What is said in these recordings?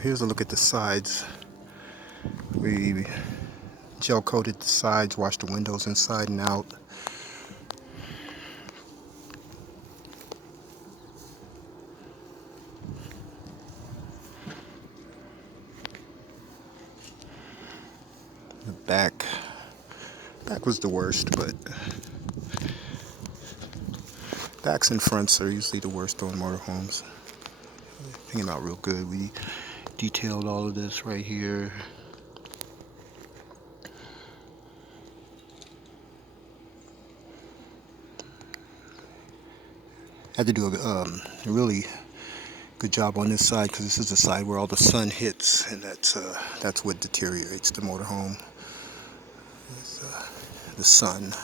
Well, here's a look at the sides. We gel coated the sides, washed the windows inside and out. The back was the worst, but backs and fronts are usually the worst on motorhomes. Came out real good. We detailed all of this right here. Had to do a really good job on this side because this is the side where all the sun hits, and that's what deteriorates the motorhome. The sun.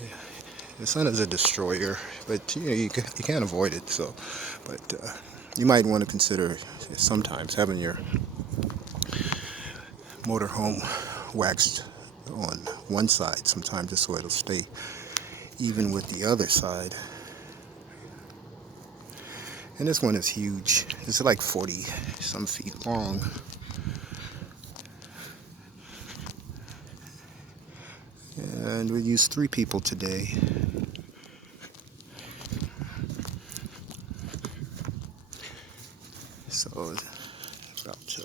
Yeah. The sun is a destroyer, but you can't avoid it. So, but you might want to consider sometimes having your motorhome waxed on one side sometimes, just so it'll stay even with the other side. And this one is huge. It's like 40 some feet long. And we used 3 people today. So about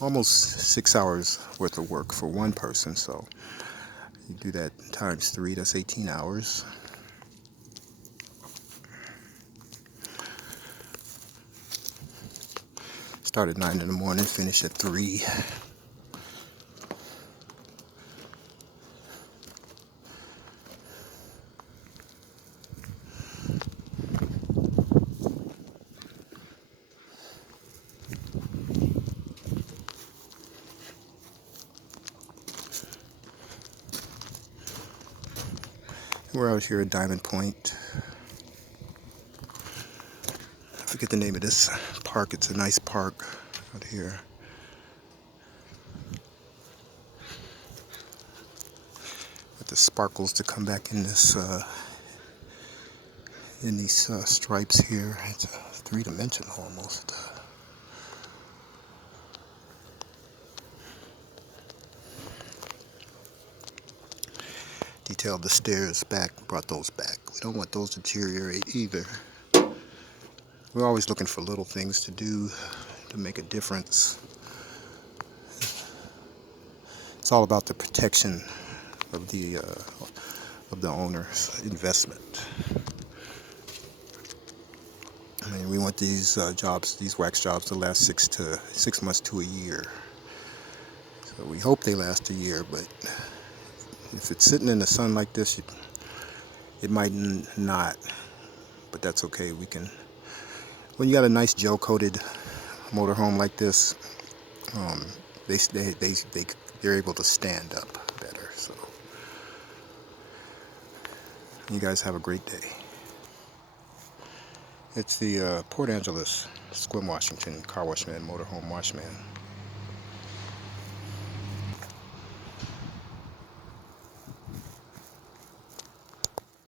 almost 6 hours worth of work for one person. So you do that times 3, that's 18 hours. Start at 9 in the morning, finish at 3. We're out here at Diamond Point. I forget the name of this park. It's a nice park out here. Got the sparkles to come back in this in these stripes here. It's 3-dimensional almost. Detailed the stairs back, brought those back. We don't want those to deteriorate either. We're always looking for little things to do to make a difference. It's all about the protection of the owner's investment. I mean, we want these jobs, these wax jobs, to last 6 months to a year. So we hope they last a year, but if it's sitting in the sun like this, it might not. But that's okay. We can. When you got a nice gel-coated motorhome like this, they're able to stand up better. So you guys have a great day. It's the Port Angeles-Sequim, Washington car wash man, motorhome wash man.